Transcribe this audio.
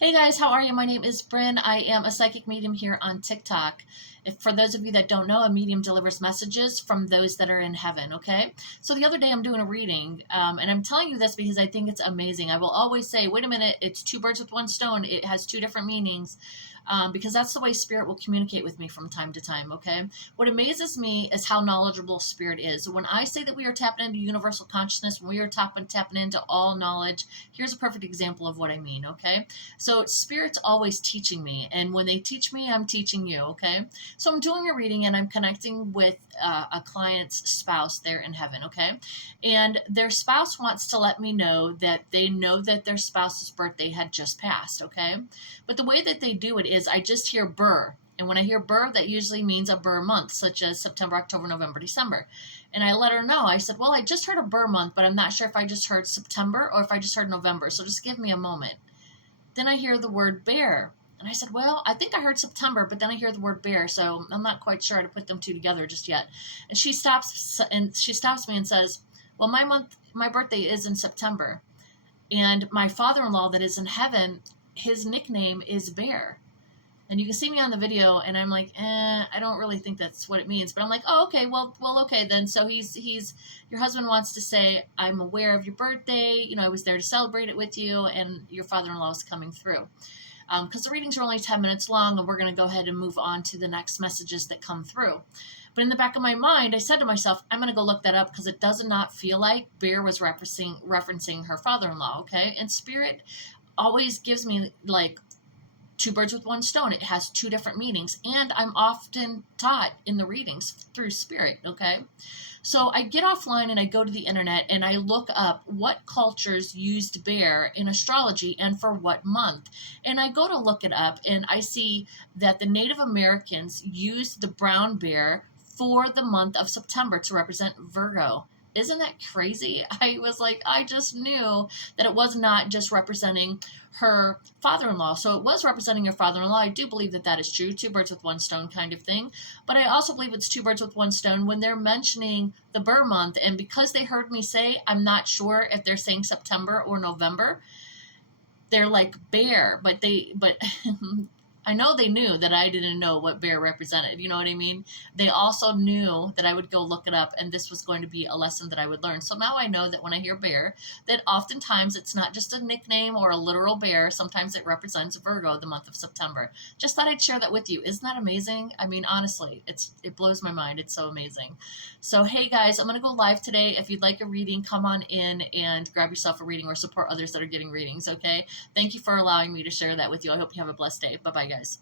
Hey guys, how are you? My name is Bryn. I am a psychic medium here on TikTok. If for those of you that don't know, a medium delivers messages from those that are in heaven, okay? So the other day I'm doing a reading, and I'm telling you this because I think it's amazing. I will always say, wait a minute, it's two birds with one stone. It has two different meanings. Because that's the way spirit will communicate with me from time to time, okay? What amazes me is how knowledgeable spirit is. When I say that we are tapping into universal consciousness, when we are tapping into all knowledge, here's a perfect example of what I mean, okay? So spirit's always teaching me, and when they teach me, I'm teaching you, okay? So I'm doing a reading and I'm connecting with a client's spouse there in heaven, okay? And their spouse wants to let me know that they know that their spouse's birthday had just passed, okay? But the way that they do it is I just hear burr. And when I hear burr, that usually means a burr month, such as September, October, November, December. And I let her know. I said, well, I just heard a burr month, but I'm not sure if I just heard September or if I just heard November. So just give me a moment. Then I hear the word bear. And I said, well, I think I heard September, but then I hear the word bear, so I'm not quite sure how to put them two together just yet. And she stops me and says, well, my birthday is in September. And my father-in-law that is in heaven, his nickname is Bear. And you can see me on the video, and I'm like, I don't really think that's what it means. But I'm like, oh, okay, well, okay then. So he's your husband wants to say, I'm aware of your birthday. You know, I was there to celebrate it with you, and your father-in-law is coming through. Because the readings are only 10 minutes long, and we're going to go ahead and move on to the next messages that come through. But in the back of my mind, I said to myself, I'm going to go look that up because it does not feel like Bear was referencing her father-in-law, okay? And Spirit always gives me like two birds with one stone. It has two different meanings, and I'm often taught in the readings through spirit, okay? So I get offline and I go to the internet and I look up what cultures used bear in astrology and for what month. And I go to look it up and I see that the Native Americans used the brown bear for the month of September to represent Virgo. Isn't that crazy? I was like, I just knew that it was not just representing her father-in-law. So it was representing her father-in-law. I do believe that that is true. Two birds with one stone kind of thing. But I also believe it's two birds with one stone when they're mentioning the Burr month. And because they heard me say, I'm not sure if they're saying September or November, they're like bear, but I know they knew that I didn't know what bear represented. You know what I mean? They also knew that I would go look it up and this was going to be a lesson that I would learn. So now I know that when I hear bear, that oftentimes it's not just a nickname or a literal bear. Sometimes it represents Virgo, the month of September. Just thought I'd share that with you. Isn't that amazing? I mean, honestly, it blows my mind. It's so amazing. So, hey guys, I'm going to go live today. If you'd like a reading, come on in and grab yourself a reading or support others that are getting readings, okay? Thank you for allowing me to share that with you. I hope you have a blessed day. Bye-bye, guys.